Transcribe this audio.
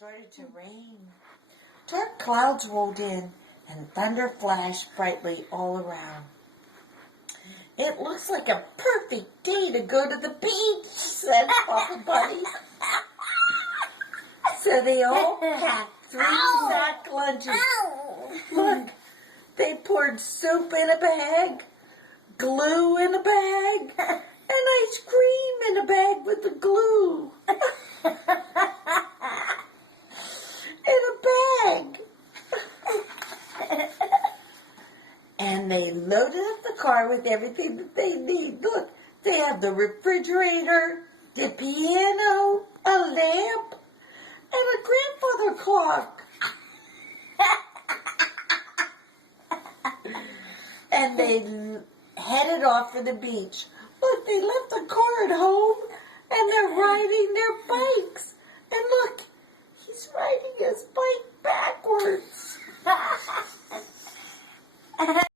started to rain. Dark clouds rolled in, and thunder flashed brightly all around. "It looks like a perfect day to go to the beach," said Papa Bunny. So they all packed 3 sack lunches. Look, they poured soap in a bag, glue in a bag, and ice cream in a bag with the glue. In a bag. And they loaded up the car with everything that they need. Look, they have the refrigerator, the piano, a lamp, and a grandfather clock. And they headed off for the beach. Look, they left the car at home, and they're riding their bikes. And look, he's riding his bike back.